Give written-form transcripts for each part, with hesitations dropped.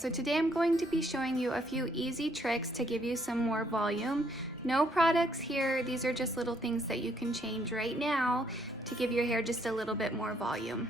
so today I'm going to be showing you a few easy tricks to give you some more volume. No products here, these are just little things that you can change right now to give your hair just a little bit more volume.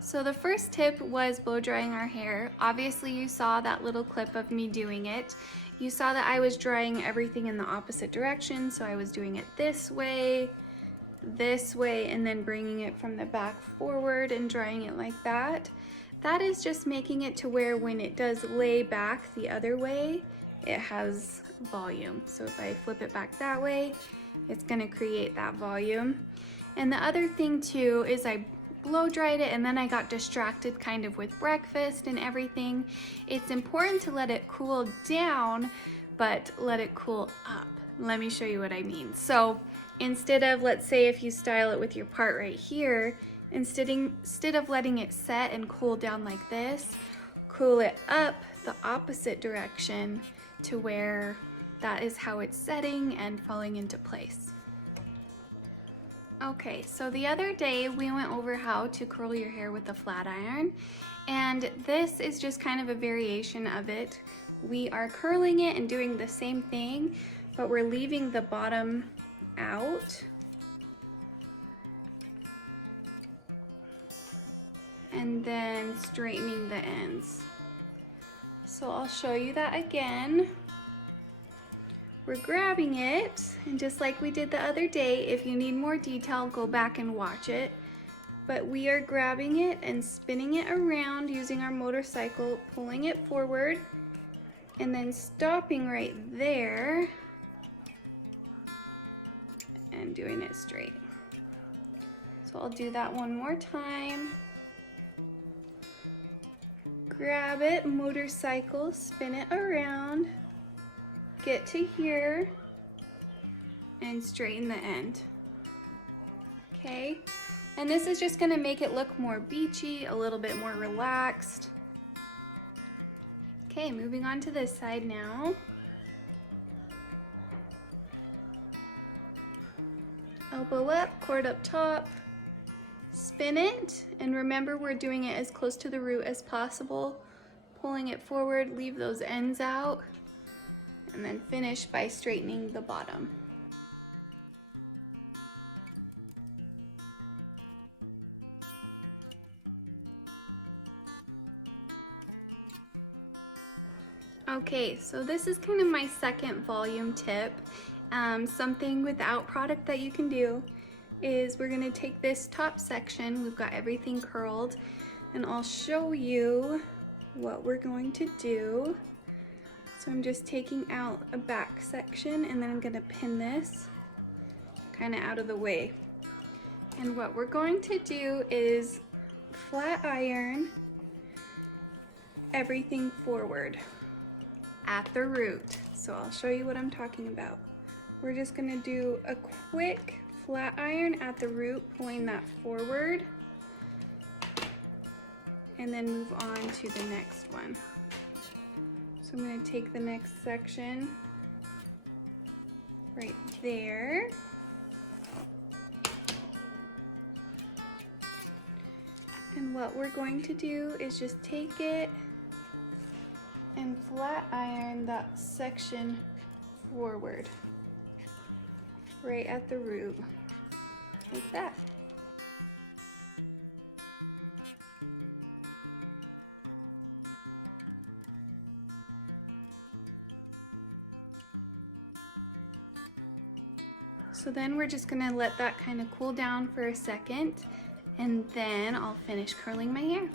So the first tip was blow drying our hair. Obviously you saw that little clip of me doing it. You saw that I was drying everything in the opposite direction, so I was doing it this way, and then bringing it from the back forward and drying it like that. That is just making it to where when it does lay back the other way, it has volume. So if I flip it back that way, it's gonna create that volume. And the other thing too is I blow dried it and then I got distracted kind of with breakfast and everything. It's important to let it cool down, but let it cool up. Let me show you what I mean. So instead of, let's say if you style it with your part right here, instead of letting it set and cool down like this, cool it up the opposite direction to where that is how it's setting and falling into place. Okay, so the other day we went over how to curl your hair with a flat iron, and this is just kind of a variation of it. We are curling it and doing the same thing, but we're leaving the bottom out. And then straightening the ends. So I'll show you that again. We're grabbing it, and just like we did the other day, if you need more detail, go back and watch it. But we are grabbing it and spinning it around using our motorcycle, pulling it forward, and then stopping right there and doing it straight. So I'll do that one more time. Grab it, motorcycle, spin it around, get to here, and straighten the end. Okay, and this is just gonna make it look more beachy, a little bit more relaxed. Okay, moving on to this side now. Elbow up, cord up top, spin it, and remember we're doing it as close to the root as possible, pulling it forward, leave those ends out, and then finish by straightening the bottom. Okay, so this is kind of my second volume tip. Something without product that you can do is we're gonna take this top section, we've got everything curled, and I'll show you what we're going to do. So I'm just taking out a back section and then I'm gonna pin this kind of out of the way. And what we're going to do is flat iron everything forward at the root. So I'll show you what I'm talking about. We're just gonna do a quick flat iron at the root, pulling that forward, and then move on to the next one. So I'm going to take the next section right there, and what we're going to do is just take it and flat iron that section forward right at the root, like that. So then we're just gonna let that kind of cool down for a second, and then I'll finish curling my hair.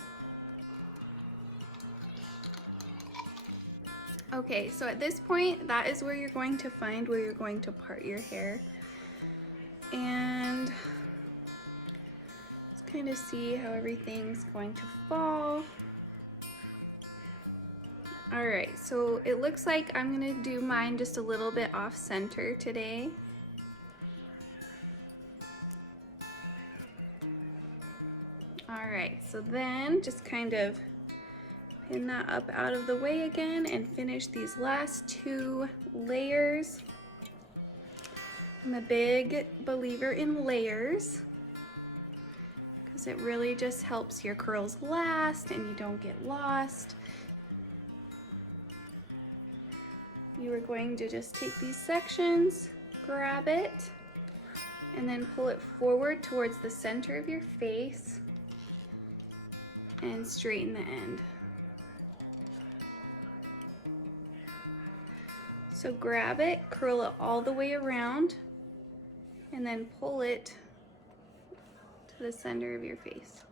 Okay, so at this point, that is where you're going to find where you're going to part your hair. And let's kind of see how everything's going to fall. Alright, so it looks like I'm gonna do mine just a little bit off center today. so then just kind of pin that up out of the way again and finish these last 2 layers. I'm a big believer in layers because it really just helps your curls last and you don't get lost. You are going to just take these sections, grab it, and then pull it forward towards the center of your face and straighten the end. So grab it, curl it all the way around, and then pull it to the center of your face.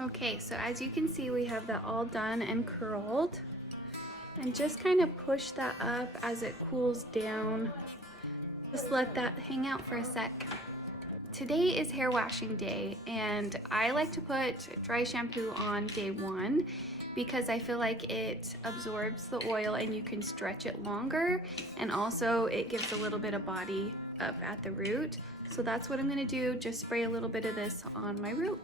Okay, so as you can see, we have that all done and curled. And just kind of push that up as it cools down. Just let that hang out for a sec. Today is hair washing day, and I like to put dry shampoo on day 1 because I feel like it absorbs the oil and you can stretch it longer, and also it gives a little bit of body up at the root. So that's what I'm gonna do, just spray a little bit of this on my root.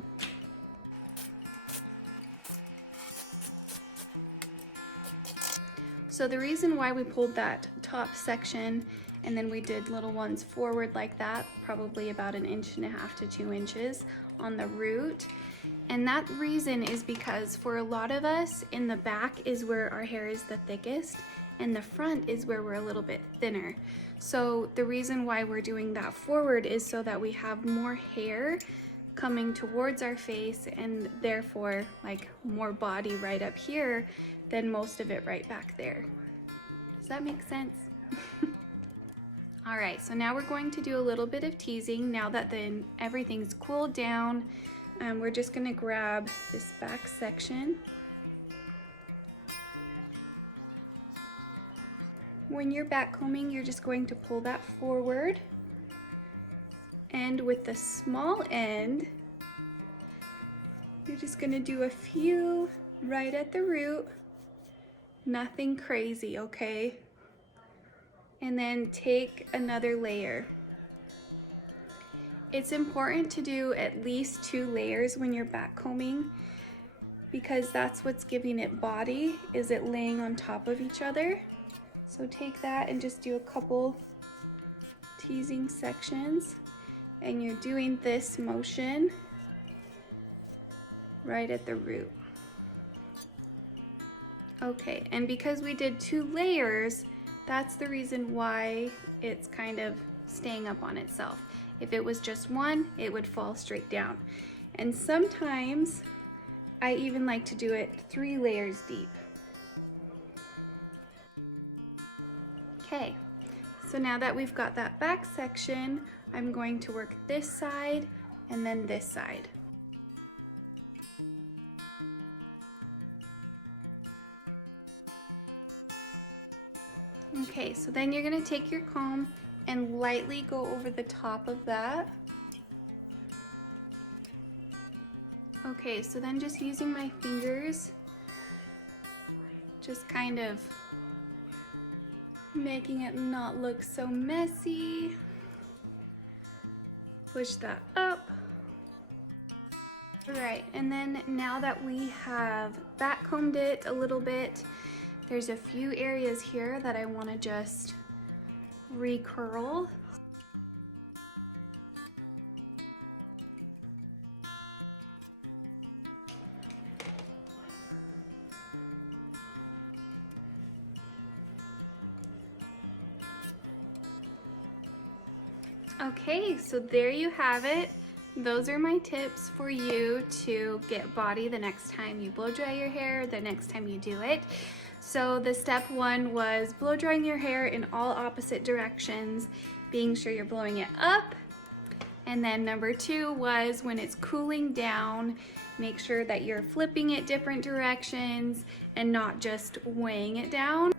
So the reason why we pulled that top section and then we did little ones forward like that, probably about 1.5 to 2 inches on the root. And that reason is because for a lot of us, in the back is where our hair is the thickest and the front is where we're a little bit thinner. So the reason why we're doing that forward is so that we have more hair coming towards our face and therefore like more body right up here than most of it right back there. Does that make sense? All right, so now we're going to do a little bit of teasing now that then everything's cooled down. We're just gonna grab this back section. When you're backcombing, you're just going to pull that forward. And with the small end, you're just gonna do a few right at the root. Nothing crazy, okay? And then take another layer. It's important to do at least 2 layers when you're backcombing because that's what's giving it body, is it laying on top of each other. So take that and just do a couple teasing sections, and you're doing this motion right at the root. Okay, and because we did 2 layers, that's the reason why it's kind of staying up on itself. If it was just 1, it would fall straight down. And sometimes I even like to do it 3 layers deep. Okay, so now that we've got that back section, I'm going to work this side and then this side. Okay, so then you're gonna take your comb and lightly go over the top of that. Okay, so then just using my fingers, just kind of making it not look so messy. Push that up. Right, and then now that we have backcombed it a little bit, there's a few areas here that I want to just recurl. Okay, so there you have it. Those are my tips for you to get body the next time you blow dry your hair, the next time you do it. So the step one was blow drying your hair in all opposite directions, being sure you're blowing it up. And then number two was when it's cooling down, make sure that you're flipping it different directions and not just weighing it down.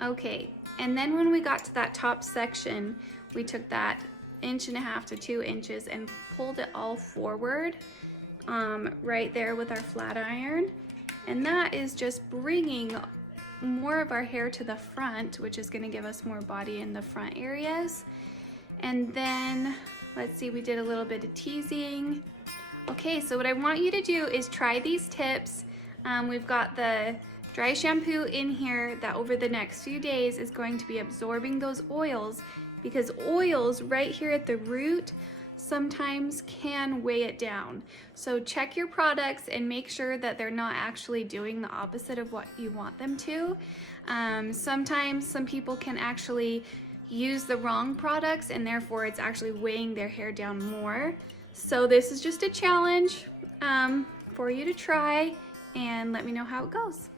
Okay, and then when we got to that top section, we took that 1.5 inches to 2 inches and pulled it all forward right there with our flat iron, and that is just bringing more of our hair to the front, which is going to give us more body in the front areas. And then let's see, we did a little bit of teasing. Okay, so what I want you to do is try these tips. We've got the dry shampoo in here that over the next few days is going to be absorbing those oils, because oils right here at the root sometimes can weigh it down. So check your products and make sure that they're not actually doing the opposite of what you want them to. Sometimes some people can actually use the wrong products and therefore it's actually weighing their hair down more. So this is just a challenge for you to try, and let me know how it goes.